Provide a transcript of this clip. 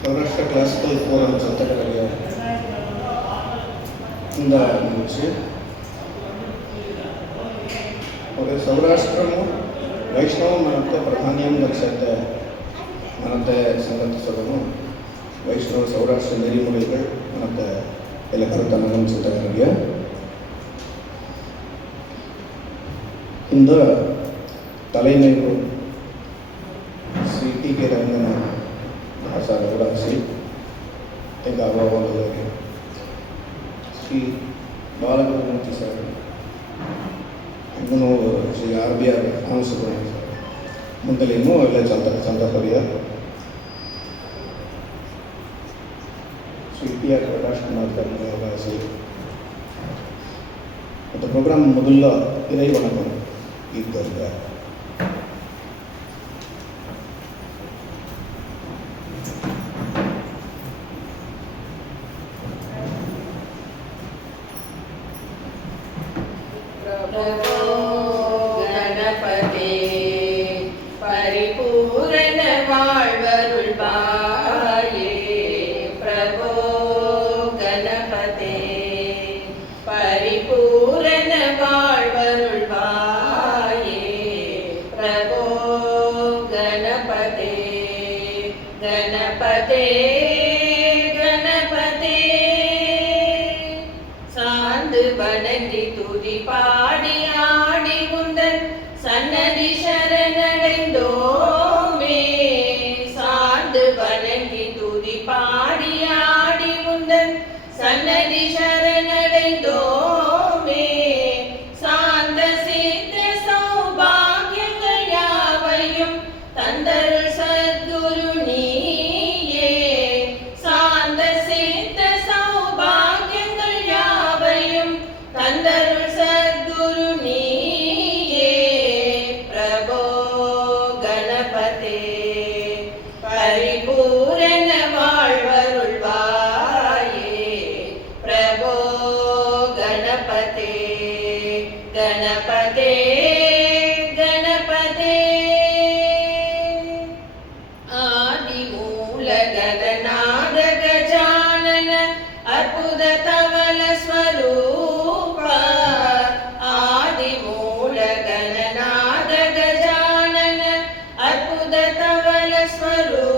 Saurashtra classical forum సంతకర్య ಇಂದ నుంచి ఒక సౌరాష్ట్రము వైష్ణవం మనത്തെ ప్రాధాన్యం దర్శితే మనത്തെ ಸಂಗತಿಸೋದು வைஷ்ணவ சௌராஷ்டிர நெறிமுறைகள் மனத்தை இலக்கணத்தனம் சித்தகரிய இந்த தலைமைக்கு ஸ்ரீ டி கே ரங்கன ಭಾಷಾ ಗೌಡಾಸಿ ತೆಂಗ ಅಭಾವಗಳಿಗೆ ಶ್ರೀ ಬಾಲಗುರುಮೂರ್ತಿ ಸರ್ ಇನ್ನೂ Shri R B R Anasubramanya sir ಮುಂದಲೆ ಇನ್ನೂ ಎಲ್ಲ ಚಂದಕರಿಯ ಶ್ರೀ ಪಿ ಆರ್ ಪ್ರಕಾಶ್ ಕುಮಾರ್ ಗೌಡಾಸಿ ಮತ್ತು ಪ್ರೋಗ್ರಾಮ್ ಮೊದಲ ಇರೈ ವಣಕಂ ಇದ್ದ गणपते परिपूर्ण வாழ்வருள் வாயே प्रभो गणपते परिपूर्ण வாழ்வருள் வாये प्रभो गणपते गणपते गणपते சாந்து வணங்கி துதி பாடி ஆடி உந்தன் சன்னதி சரணடைந்தோமே சாந்து வணங்கி துதி பாடி ஆடி உந்தன் சன்னதி சரணடைந்தோமே சாந்த சித்த சௌபாகியங்கள் யாவையும் தந்தருள் சத்குரு நீயே சாந்த சித்த சௌபாகியங்கள் யாவையும் தந்தருள் சத்குரு நீயே பிரபோ கணபதே பரிபூரண வாழ்வருள் வாயே பிரபோ கணபதே கணபதே கணபதே ஆதி மூல கணநாத கஜானன அற்புத தவல ஸ்வரூப ஆதி மூல கணநாத கஜானன அற்புத தவல ஸ்வரூப